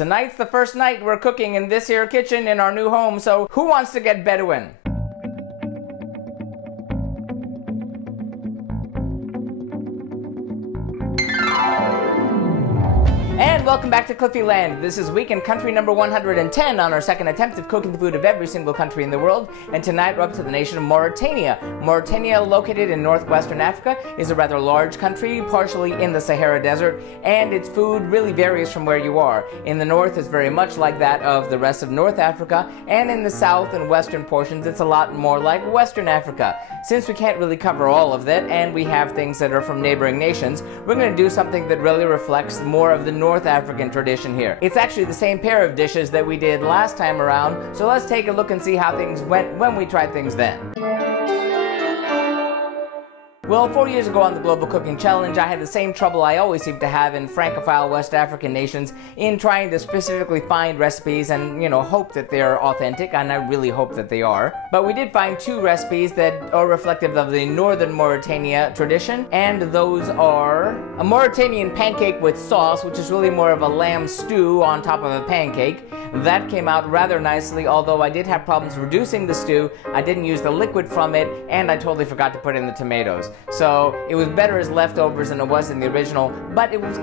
Tonight's the first night we're cooking in this here kitchen in our new home, so who wants to get Bedouin? And welcome back to Cliffieland. This is week in country number 110 on our second attempt of cooking the food of every single country in the world. And tonight we're up to the nation of Mauritania. Mauritania, located in northwestern Africa, is a rather large country, partially in the Sahara Desert, and its food really varies from where you are. In the north, it's very much like that of the rest of North Africa, and in the south and western portions, it's a lot more like Western Africa. Since we can't really cover all of that, and we have things that are from neighboring nations, we're going to do something that really reflects more of the North African tradition here. It's actually the same pair of dishes that we did last time around, so let's take a look and see how things went when we tried things then. Well, 4 years ago on the Global Cooking Challenge, I had the same trouble I always seem to have in Francophile West African nations in trying to specifically find recipes and, hope that they're authentic, and I really hope that they are. But we did find two recipes that are reflective of the northern Mauritania tradition, and those are a Mauritanian pancake with sauce, which is really more of a lamb stew on top of a pancake. That came out rather nicely, although I did have problems reducing the stew. I didn't use the liquid from it, and I totally forgot to put in the tomatoes. So it was better as leftovers than it was in the original, but it was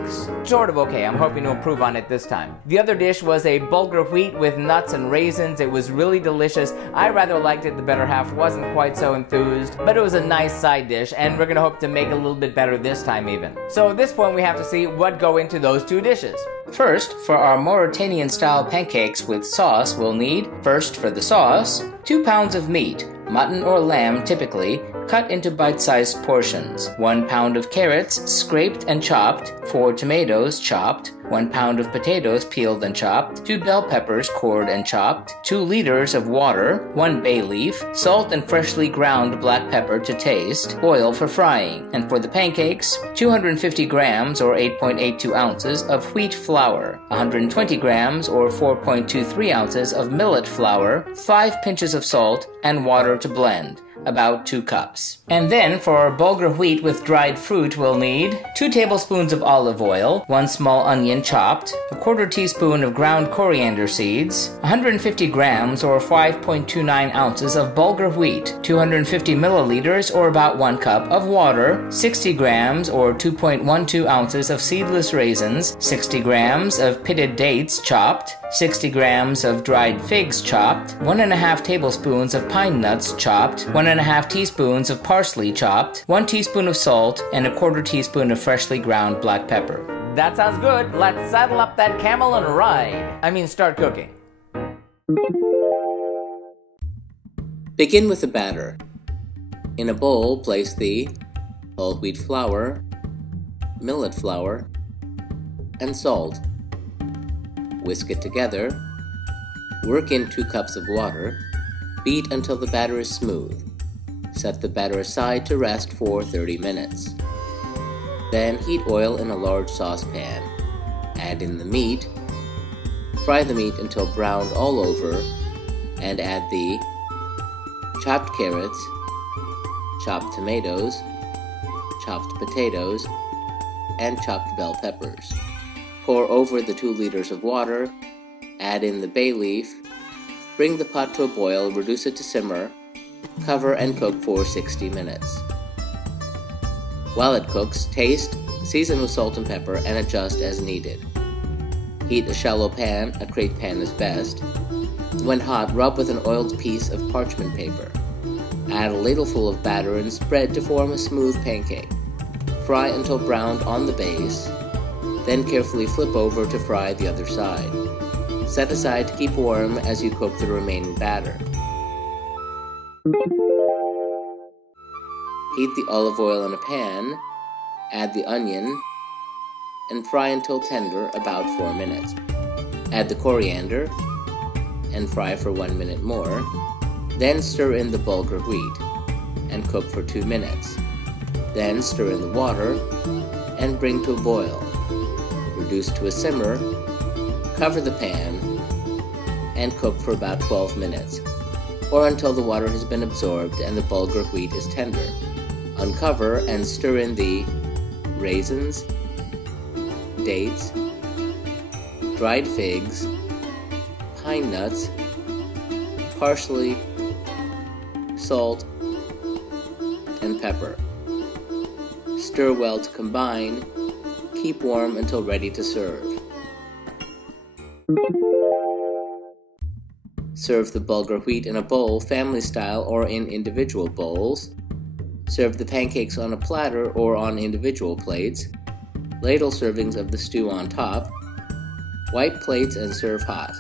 sort of okay. I'm hoping to improve on it this time. The other dish was a Bulgur wheat with nuts and raisins. It was really delicious. I rather liked it. The better half wasn't quite so enthused, but it was a nice side dish, and we're gonna hope to make it a little bit better this time even. So at this point we have to see what go into those two dishes. First, for our Mauritanian-style pancakes with sauce, we'll need, first for the sauce, 2 pounds of meat, mutton or lamb typically, cut into bite-sized portions, 1 pound of carrots scraped and chopped, 4 tomatoes chopped, 1 pound of potatoes peeled and chopped, 2 bell peppers cored and chopped, 2 liters of water, 1 bay leaf, salt and freshly ground black pepper to taste, oil for frying, and for the pancakes, 250 grams or 8.82 ounces of wheat flour, 120 grams or 4.23 ounces of millet flour, 5 pinches of salt, and water to blend, about 2 cups. And then for our Bulgur wheat with dried fruit, we'll need 2 tablespoons of olive oil, 1 small onion chopped, 1/4 teaspoon of ground coriander seeds, 150 grams or 5.29 ounces of Bulgur wheat, 250 milliliters or about 1 cup of water, 60 grams or 2.12 ounces of seedless raisins, 60 grams of pitted dates chopped, 60 grams of dried figs chopped, 1½ tablespoons of pine nuts chopped, 1½ teaspoons of parsley chopped, 1 teaspoon of salt, and 1/4 teaspoon of freshly ground black pepper. That sounds good. Let's saddle up that camel and ride. Start cooking. Begin with the batter. In a bowl, place the whole wheat flour, millet flour, and salt. Whisk it together. Work in 2 cups of water. Beat until the batter is smooth. Set the batter aside to rest for 30 minutes. Then heat oil in a large saucepan. Add in the meat. Fry the meat until browned all over, and add the chopped carrots, chopped tomatoes, chopped potatoes, and chopped bell peppers. Pour over the 2 liters of water, add in the bay leaf, bring the pot to a boil, reduce it to simmer, cover and cook for 60 minutes. While it cooks, taste, season with salt and pepper, and adjust as needed. Heat a shallow pan, a crepe pan is best. When hot, rub with an oiled piece of parchment paper. Add a ladleful of batter and spread to form a smooth pancake. Fry until browned on the base, then carefully flip over to fry the other side. Set aside to keep warm as you cook the remaining batter. Heat the olive oil in a pan, add the onion, and fry until tender, about 4 minutes. Add the coriander, and fry for 1 minute more. Then stir in the Bulgur wheat, and cook for 2 minutes. Then stir in the water, and bring to a boil. Reduce to a simmer, cover the pan, and cook for about 12 minutes, or until the water has been absorbed and the Bulgur wheat is tender. Uncover and stir in the raisins, dates, dried figs, pine nuts, parsley, salt, and pepper. Stir well to combine. Keep warm until ready to serve. Serve the bulgur wheat in a bowl, family style, or in individual bowls. Serve the pancakes on a platter or on individual plates. Ladle servings of the stew on top. Wipe plates and serve hot.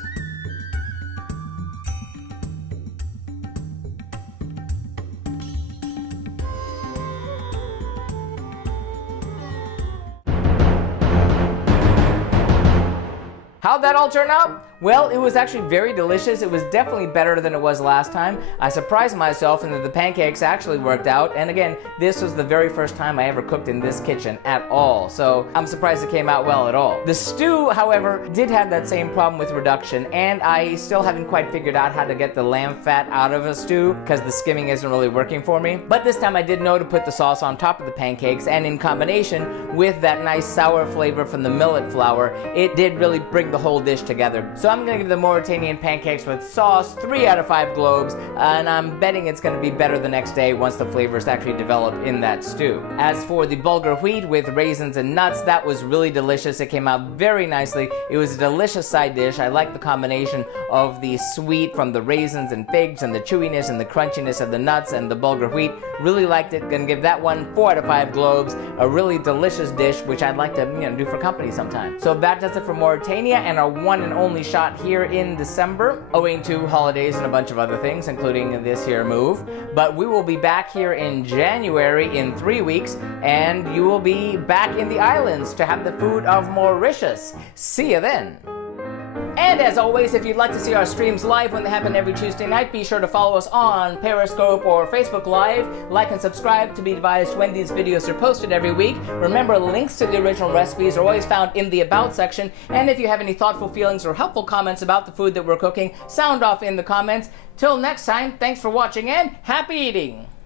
How'd that all turn out? Well, it was actually very delicious. It was definitely better than it was last time. I surprised myself in that the pancakes actually worked out. And again, this was the very first time I ever cooked in this kitchen at all. So I'm surprised it came out well at all. The stew, however, did have that same problem with reduction. And I still haven't quite figured out how to get the lamb fat out of a stew because the skimming isn't really working for me. But this time I did know to put the sauce on top of the pancakes. And in combination with that nice sour flavor from the millet flour, it did really bring the whole dish together. So I'm going to give the Mauritanian pancakes with sauce 3 out of 5 globes, and I'm betting it's going to be better the next day once the flavors actually develop in that stew. As for the bulgur wheat with raisins and nuts, that was really delicious. It came out very nicely. It was a delicious side dish. I like the combination of the sweet from the raisins and figs and the chewiness and the crunchiness of the nuts and the bulgur wheat. Really liked it. Gonna give that one 4 out of 5 globes. A really delicious dish which I'd like to do for company sometime. So that does it for Mauritania and our one and only shot here in December, owing to holidays and a bunch of other things, including this here move. But we will be back here in January in 3 weeks, and you will be back in the islands to have the food of Mauritius. See you then. And as always, if you'd like to see our streams live when they happen every Tuesday night, be sure to follow us on Periscope or Facebook Live. Like and subscribe to be advised when these videos are posted every week. Remember, links to the original recipes are always found in the About section. And if you have any thoughtful feelings or helpful comments about the food that we're cooking, sound off in the comments. Till next time, thanks for watching and happy eating!